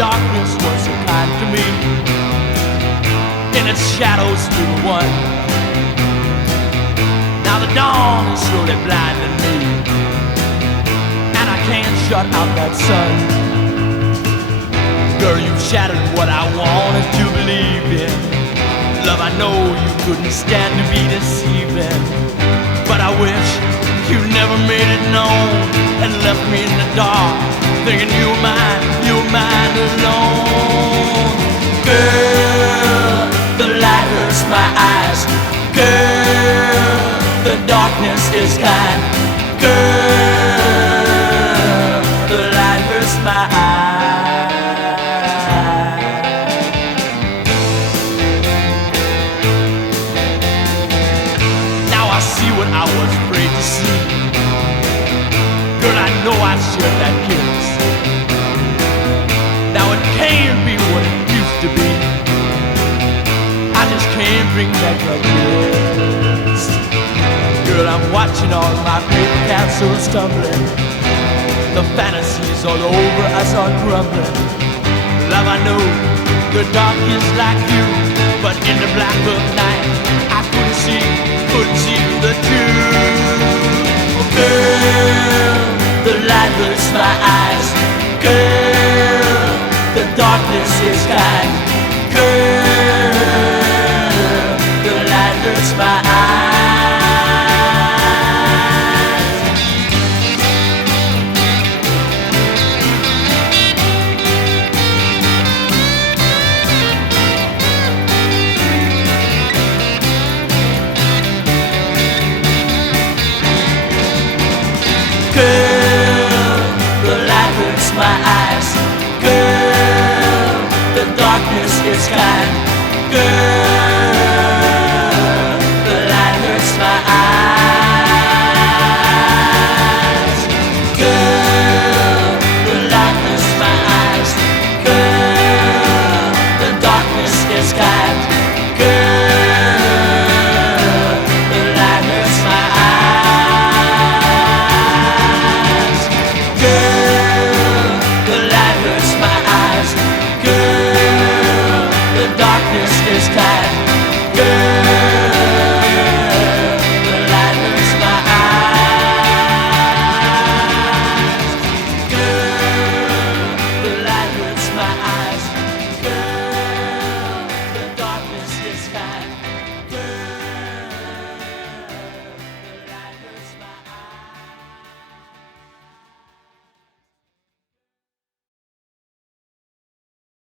darkness was so kind to me. In its shadows we were one. Now the dawn is slowly blinding me, and I can't shut out that sun. Girl, you've shattered what I wanted to believe in. Love, I know you couldn't stand to be deceiving, but I wish you never made it known and left me in the dark, thinking you were mine alone. Girl, the light hurts my eyes. Girl, the darkness is kind. Girl, the light hurts my eyes. Now I see what I was afraid to see. Girl, I know I shared that kiss. Now it can't be what it used to be. I just can't bring back that kiss. Girl, I'm watching all my paper castles tumbling. The fantasies all over us are crumbling. Love, I know the dark is like you, but in the black of night I couldn't see the truth. Girl, the light hurts my eyes. Girl, the darkness is kind. Girl, the light hurts my eyes. Girl, the light hurts my eyes. Girl, the darkness is kind. Girl,